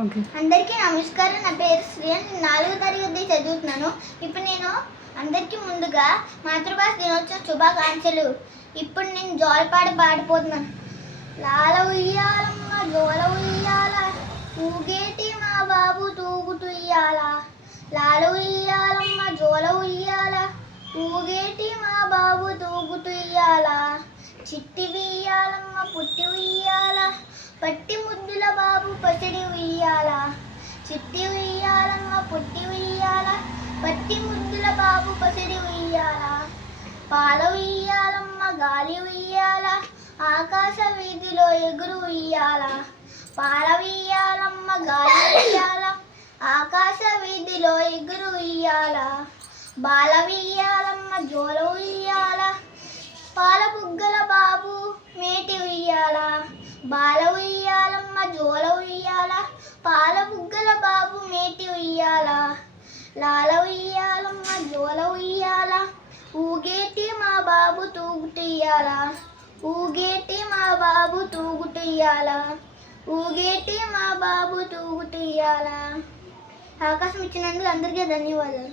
అందరికీ నమస్కారం. నా పేరు శ్రేయ. నేను 4వ తరగతి చదువుతున్నాను. ఇప్పుడు నేను అందరికీ ముందుగా మాతృభాష దినోత్సవ శుభాకాంక్షలు. ఇప్పుడు నేను జోలపాట పాడిపోతున్నాను. లాల ఉయ్యాలమ్మ జోల ఉయ్యాల, ఊగేటి మా బాబు తూగుతుయ్యాల. లాల ఉయ్యాలమ్మ జోల ఉయ్యాల, ఊగేటి మా బాబు తూగుతుయ్యాల. చిట్టి ఉయ్యాలమ్మ పుట్టి ఉయ్యాల, పట్టి ముద్దుల బాబు పసిడి ఉయ్యాల. చిట్టి ఉయ్యాలమ్మ పుట్టి ఉయ్యాల, పట్టి ముద్దుల బాబు పసిడి ఉయ్యాల. పాల ఉయ్యాలమ్మ గాలి ఉయ్యాల, ఆకాశ వీధిలో ఎగురు ఉయ్యాల. పాల ఉయ్యాలమ్మ గాలి ఉయ్యాల, ఆకాశ వీధిలో ఎగురు ఉయ్యాల. బాల ఉయ్యాలమ్మ జోల ఉయ్యాల, పాల బుగ్గల బాబు మేటి ఉయ్యాల. బాల ఉయ్యాలమ్మ జోల ఉయ్యాల, పాల బుగ్గల బాబు మేటి ఉయ్యాల. లాల ఉయ్యాలమ్మ జోల ఉయ్యాల, ఊగేటి మా బాబు తూగుతుయ్యాల. ఊగేటి మా బాబు తూగుతుయ్యాల, ఊగేటి మా బాబు తూగుతుయ్యాల. అవకాశం ఇచ్చినందుకు అందరికీ ధన్యవాదాలు.